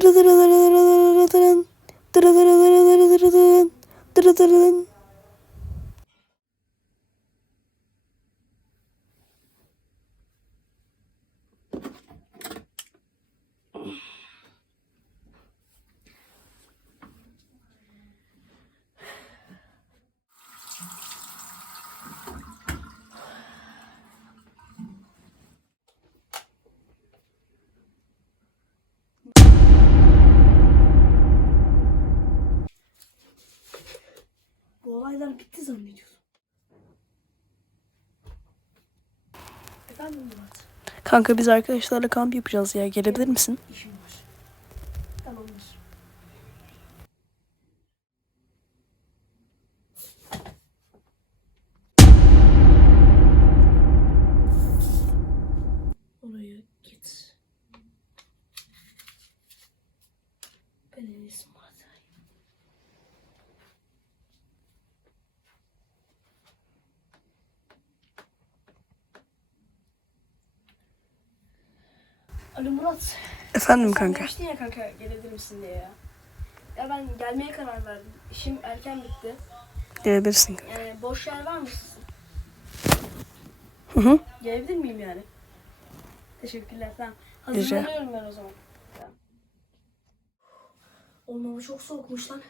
Dırıdırıdırıdırıdırın. Dırıdırıdırıdırıdırın. Dırıdırın. Bu olaylar bitti zannediyorsun. Efendim Murat, Kanka biz arkadaşlarla kamp yapacağız ya. Gelebilir misin? işim var. Tamamdır. Oraya git. Ben en iyisi Alo Murat. Efendim Sen kanka. demiştin ya kanka gelebilir misin diye ya. Ya ben gelmeye karar verdim. İşim erken bitti. Gelebilirsin. Yani boş yer var mı sizin? Hı hı. Gelebilir miyim yani? Teşekkürler. Tamam. Rica. Hazırlanıyorum ben o zaman. Hava çok soğukmuş lan.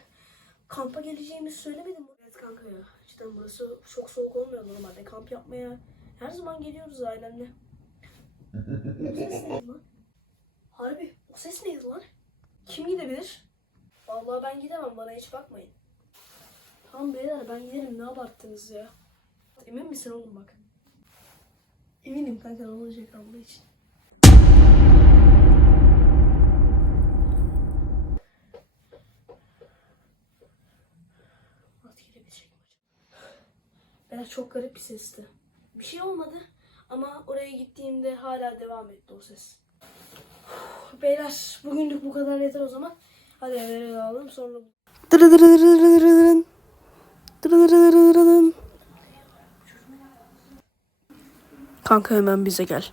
Kampa geleceğimizi söylemedim mi? Evet kanka ya. Cidden burası çok soğuk olmuyor normalde. Kamp yapmaya her zaman geliyoruz ailemle. o ses neydi lan? Harbi o ses neydi lan? Kim gidebilir? Vallahi ben gidemem bana hiç bakmayın. Tamam beyler ben giderim ne abarttınız ya. Emin misin oğlum bak? Eminim kanka olacak Allah için. Acaba? Beyler çok garip bir sesti. Bir şey olmadı ama oraya gittiğimde hala devam etti o ses. Beyler bugünlük bu kadar yeter o zaman. Hadi eve dağılalım sonra. Kanka hemen bize gel.